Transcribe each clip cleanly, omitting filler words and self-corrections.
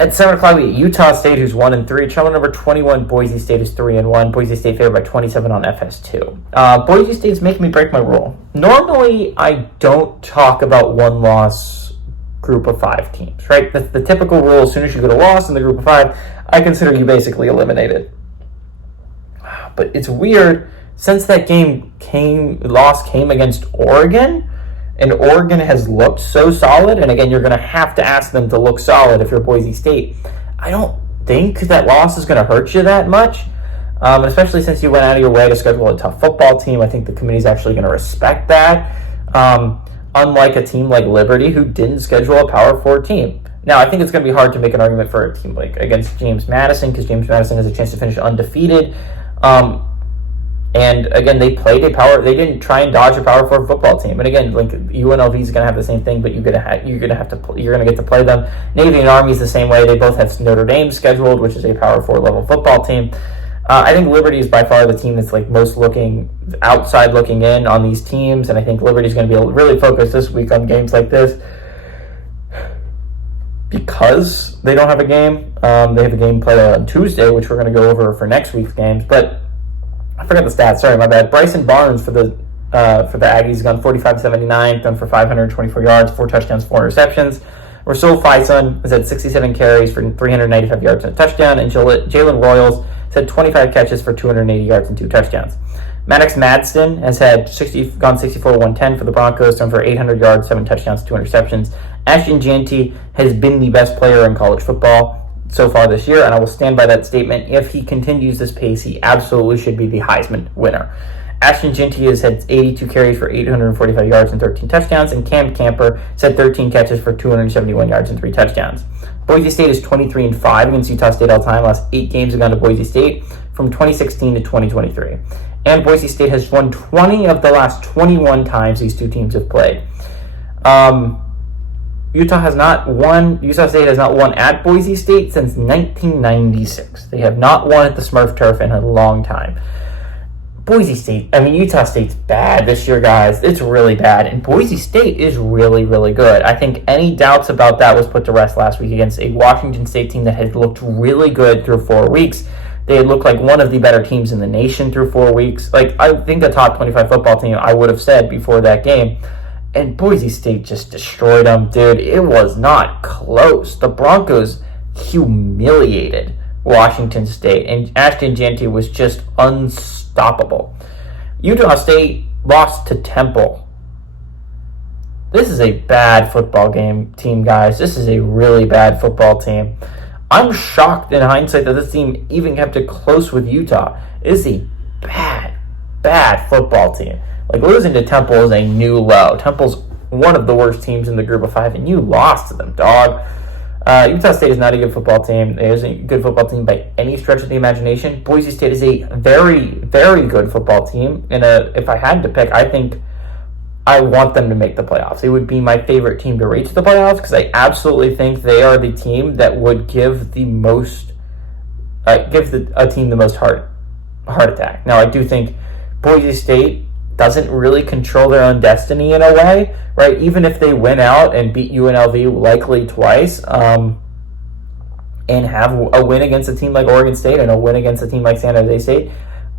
At 7 o'clock, we get Utah State, who's 1-3. Channel number 21, Boise State is 3-1. Boise State favored by 27 on FS2. Boise State's making me break my rule. Normally, I don't talk about one-loss group of 5 teams, right? That's the typical rule. As soon as you get a loss in the group of 5, I consider you basically eliminated. But it's weird, since that loss came against Oregon, and Oregon has looked so solid, and again, you're going to have to ask them to look solid if you're Boise State. I don't think that loss is going to hurt you that much, especially since you went out of your way to schedule a tough football team. I think the committee is actually going to respect that, unlike a team like Liberty, who didn't schedule a Power 4 team. Now, I think it's going to be hard to make an argument for a team like against James Madison, because James Madison has a chance to finish undefeated. And again, they didn't try and dodge a Power 4 football team. And again, like UNLV is going to have the same thing, but you're going to get to play them. Navy and Army is the same way. They both have Notre Dame scheduled, which is a Power 4 level football team. I think Liberty is by far the team that's like most looking in on these teams, and I think Liberty is going to be really focused this week on games like this because they don't have a game. They have a game played on Tuesday, which we're going to go over for next week's games, but I forgot the stats. Sorry, my bad. Bryson Barnes for the Aggies gone 45-79, done for 524 yards, 4 touchdowns, 4 interceptions. Rasul Faison has had 67 carries for 395 yards and a touchdown, and Jalen Royals has had 25 catches for 280 yards and 2 touchdowns. Maddox Madsen has gone 64-110 for the Broncos, done for 800 yards, 7 touchdowns, 2 interceptions. Ashton Jeanty has been the best player in college football so far this year, and I will stand by that statement. If he continues this pace, he absolutely should be the Heisman winner. Ashton Jeanty has had 82 carries for 845 yards and 13 touchdowns, and Cam Camper has had 13 catches for 271 yards and 3 touchdowns. Boise State is 23-5 against Utah State all time. Last 8 games have gone to Boise State from 2016 to 2023. And Boise State has won 20 of the last 21 times these two teams have played. Utah State has not won at Boise State since 1996. They have not won at the Smurf Turf in a long time. Utah State's bad this year, guys. It's really bad. And Boise State is really, really good. I think any doubts about that was put to rest last week against a Washington State team that had looked really good through 4 weeks. They had looked like one of the better teams in the nation through 4 weeks. Like, I think the top 25 football team, I would have said before that game. And Boise State just destroyed them, dude. It was not close. The Broncos humiliated Washington State, and Ashton Jeanty was just unstoppable. Utah State lost to Temple. This is a bad football team, guys. This is a really bad football team. I'm shocked in hindsight that this team even kept it close with Utah. It is a bad football team. Like, losing to Temple is a new low. Temple's one of the worst teams in the group of 5, and you lost to them, dog. Utah State is not a good football team. It isn't a good football team by any stretch of the imagination. Boise State is a very, very good football team. And if I had to pick, I think I want them to make the playoffs. They would be my favorite team to reach the playoffs because I absolutely think they are the team that would give a team the most heart attack. Now, I do think Boise State doesn't really control their own destiny in a way, right? Even if they win out and beat UNLV likely twice, and have a win against a team like Oregon State and a win against a team like San Jose State,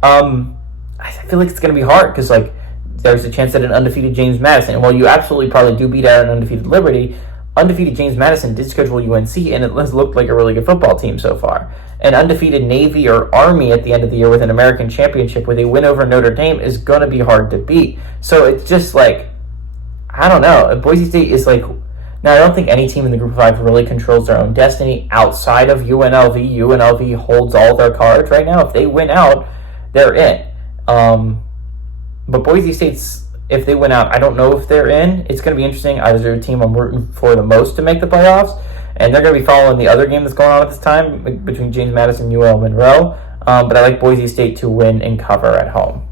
I feel like it's going to be hard because, like, there's a chance that an undefeated James Madison, and while you absolutely probably do beat out an undefeated Liberty, undefeated James Madison did schedule UNC, and it has looked like a really good football team so far. An undefeated Navy or Army at the end of the year with an American championship with a win over Notre Dame is going to be hard to beat. So it's just like, I don't know. Boise State is like, now I don't think any team in the Group of 5 really controls their own destiny outside of UNLV. UNLV holds all their cards right now. If they win out, they're in. But Boise State's, if they win out, I don't know if they're in. It's going to be interesting. They're a team I'm rooting for the most to make the playoffs. And they're going to be following the other game that's going on at this time between James Madison and UL Monroe. But I like Boise State to win and cover at home.